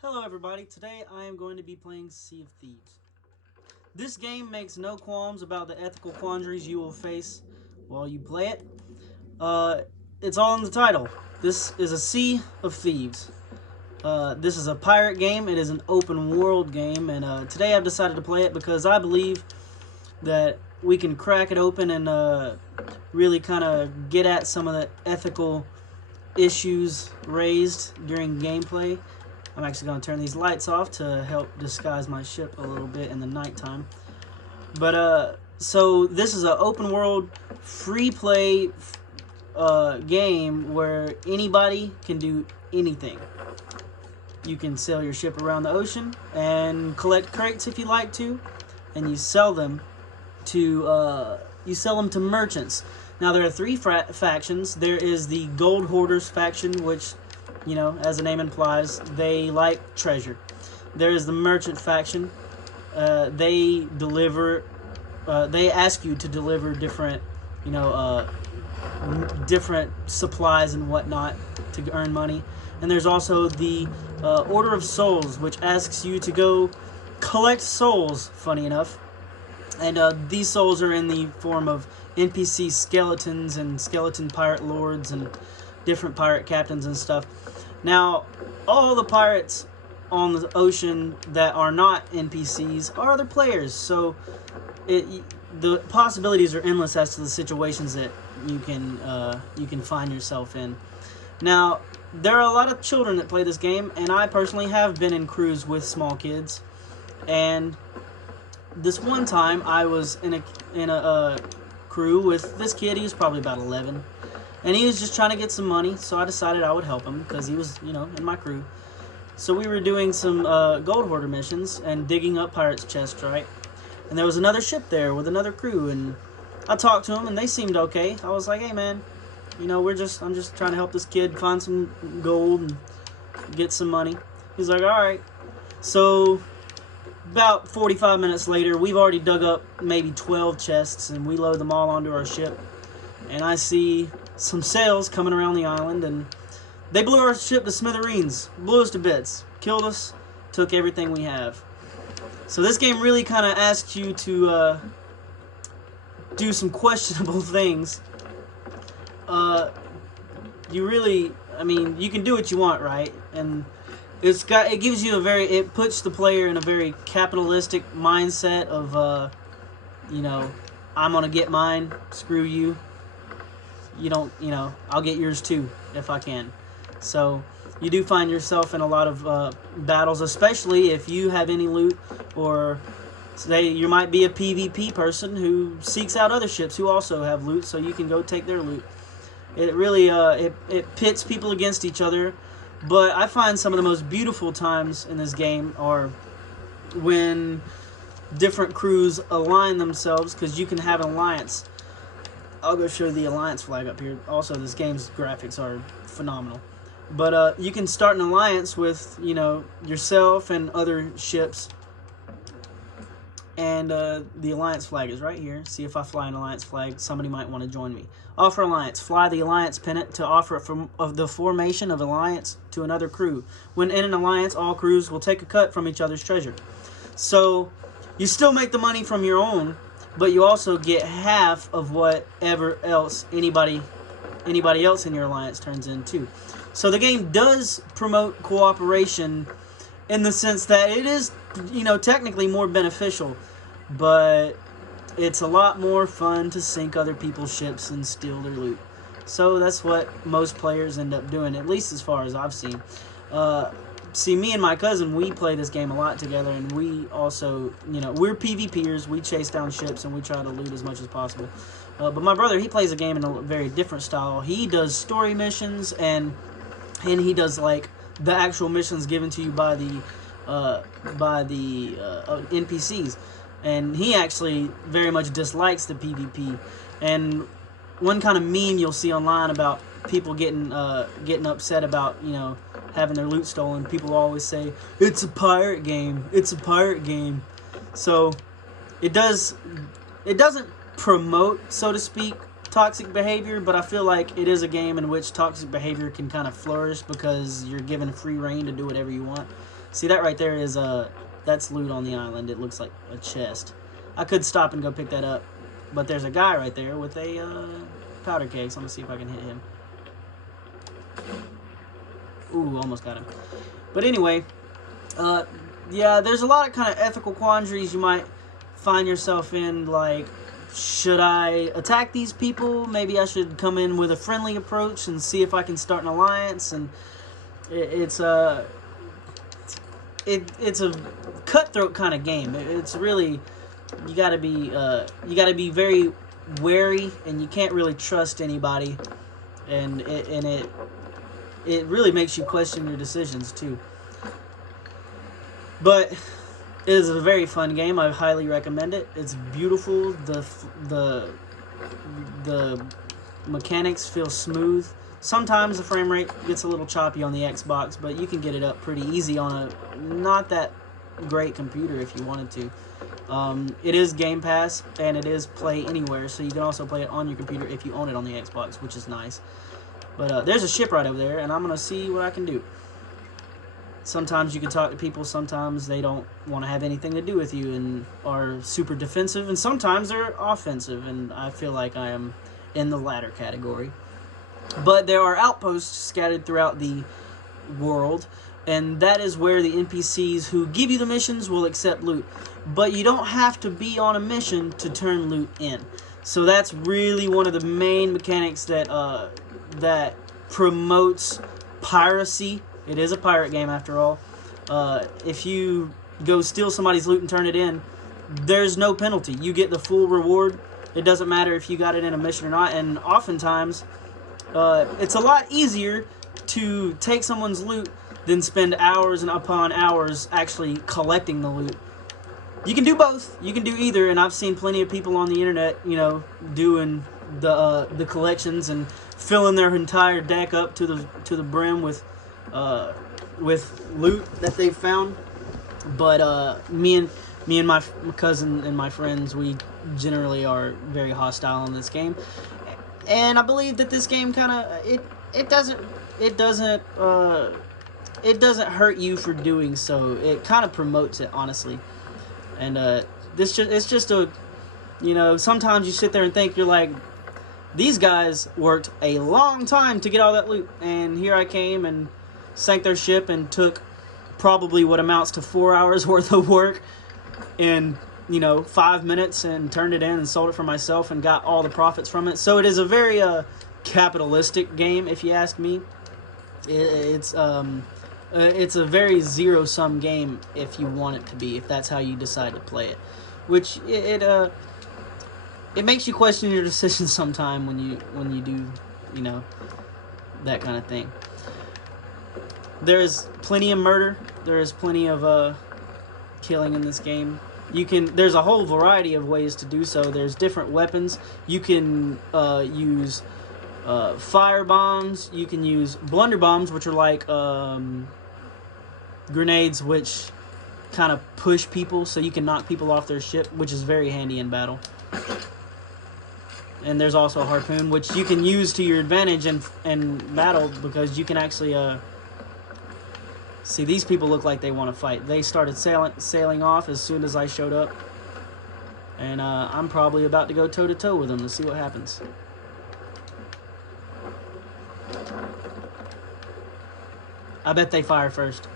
Hello everybody, today I am going to be playing Sea of Thieves. This game makes no qualms about the ethical quandaries you will face while you play it. It's all in the title. This is a Sea of Thieves. This is a pirate game, it is an open world game, and today I've decided to play it because I believe that we can crack it open and really kind of get at some of the ethical issues raised during gameplay. I'm actually going to turn these lights off to help disguise my ship a little bit in the nighttime. But, so this is an open world, free play game where anybody can do anything. You can sail your ship around the ocean and collect crates if you like to, and you sell them to merchants. Now there are three factions. There is the Gold Hoarders faction, which, you know, as the name implies, they like treasure. There is the Merchant faction. They ask you to deliver different, different supplies and whatnot to earn money. And there's also the Order of Souls, which asks you to go collect souls, funny enough. And these souls are in the form of NPC skeletons and skeleton pirate lords and different pirate captains and stuff. Now, all the pirates on the ocean that are not NPCs are other players, so the possibilities are endless as to the situations that you can find yourself in. Now, there are a lot of children that play this game, and I personally have been in crews with small kids. And this one time, I was in a crew with this kid. He was probably about 11. And he was just trying to get some money, so I decided I would help him because he was, in my crew. So we were doing some gold hoarder missions and digging up pirates' chests, right? And there was another ship there with another crew, and I talked to them, and they seemed okay. I was like, hey, man, I'm just trying to help this kid find some gold and get some money. He's like, all right. So about 45 minutes later, we've already dug up maybe 12 chests, and we load them all onto our ship. And I see some sails coming around the island, and they blew our ship to smithereens, blew us to bits, killed us, took everything we have. So this game really kind of asks you to do some questionable things. You can do what you want, right? And it puts the player in a very capitalistic mindset of, I'm gonna get mine, screw you. I'll get yours too, if I can. So, you do find yourself in a lot of battles, especially if you have any loot, or say you might be a PvP person who seeks out other ships who also have loot, so you can go take their loot. It really, it pits people against each other, but I find some of the most beautiful times in this game are when different crews align themselves, because you can have an alliance. I'll go show the alliance flag up here. Also, this game's graphics are phenomenal. But you can start an alliance with, yourself and other ships. And the alliance flag is right here. See, if I fly an alliance flag, somebody might want to join me. Offer alliance. Fly the alliance pennant to offer of the formation of alliance to another crew. When in an alliance, all crews will take a cut from each other's treasure. So, you still make the money from your own, but you also get half of whatever else anybody else in your alliance turns in too. So the game does promote cooperation in the sense that it is, technically more beneficial, but it's a lot more fun to sink other people's ships and steal their loot. So that's what most players end up doing, at least as far as I've seen. See, me and my cousin, we play this game a lot together, and we also, we're PvPers. We chase down ships, and we try to loot as much as possible. But my brother, he plays a game in a very different style. He does story missions, and he does, like, the actual missions given to you by the NPCs. And he actually very much dislikes the PvP. And one kind of meme you'll see online about people getting upset about, having their loot stolen, people always say, it's a pirate game, it's a pirate game. So it doesn't promote, so to speak, toxic behavior, but I feel like it is a game in which toxic behavior can kind of flourish because you're given free reign to do whatever you want. See, that right there is that's loot on the island. It looks like a chest. I could stop and go pick that up, but there's a guy right there with a powder keg, so I'm gonna see if I can hit him. Ooh, almost got him. But anyway, yeah, there's a lot of kind of ethical quandaries you might find yourself in, like, should I attack these people? Maybe I should come in with a friendly approach and see if I can start an alliance. And it's a cutthroat kind of game. It's really, you gotta be very wary, and you can't really trust anybody, and it really makes you question your decisions too. But it is a very fun game. I highly recommend it. It's beautiful. The mechanics feel smooth. Sometimes the frame rate gets a little choppy on the Xbox, but you can get it up pretty easy on a not that great computer if you wanted to. It is Game Pass, and it is Play Anywhere, so you can also play it on your computer if you own it on the Xbox, which is nice. But there's a ship right over there, and I'm going to see what I can do. Sometimes you can talk to people, sometimes they don't want to have anything to do with you and are super defensive, and sometimes they're offensive, and I feel like I am in the latter category. But there are outposts scattered throughout the world, and that is where the NPCs who give you the missions will accept loot. But you don't have to be on a mission to turn loot in. So that's really one of the main mechanics that that promotes piracy. It is a pirate game after all. If you go steal somebody's loot and turn it in, there's no penalty. You get the full reward. It doesn't matter if you got it in a mission or not. And oftentimes, it's a lot easier to take someone's loot than spend hours and upon hours actually collecting the loot. You can do both. You can do either. And I've seen plenty of people on the internet, you know, doing the collections and filling their entire deck up to the brim with loot that they've found. But me and my cousin and my friends, we generally are very hostile in this game, and I believe that this game kind of it doesn't hurt you for doing so. It kind of promotes it, honestly. And it's just a, you know, sometimes you sit there and think, you're like, these guys worked a long time to get all that loot, and here I came and sank their ship and took probably what amounts to 4 hours worth of work in, you know, 5 minutes, and turned it in and sold it for myself and got all the profits from it. So it is a very capitalistic game, if you ask me. It's a very zero-sum game if you want it to be, if that's how you decide to play it. Which it makes you question your decisions sometime when you do, you know, that kind of thing. There's plenty of murder. There is plenty of killing in this game. There's a whole variety of ways to do so. There's different weapons. You can use fire bombs. You can use blunder bombs, which are like grenades, which kind of push people, so you can knock people off their ship, which is very handy in battle. And there's also a harpoon, which you can use to your advantage in battle, because you can actually see, these people look like they want to fight. They started sailing off as soon as I showed up, and I'm probably about to go toe-to-toe with them to see what happens. I bet they fire first.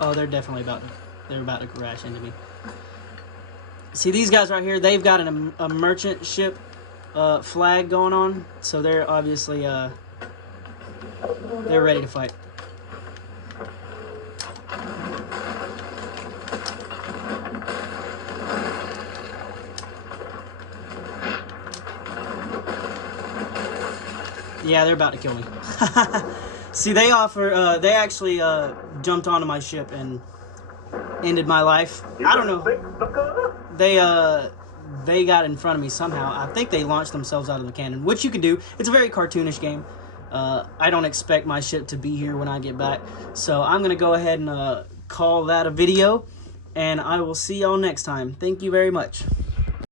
Oh, they're definitely about to crash into me. See, these guys right here, they've got a merchant ship flag going on, so they're obviously they're ready to fight. Yeah, they're about to kill me. See, they actually jumped onto my ship and ended my life. I don't know. They got in front of me somehow. I think they launched themselves out of the cannon, which you can do. It's a very cartoonish game. I don't expect my ship to be here when I get back. So I'm going to go ahead and call that a video, and I will see y'all next time. Thank you very much.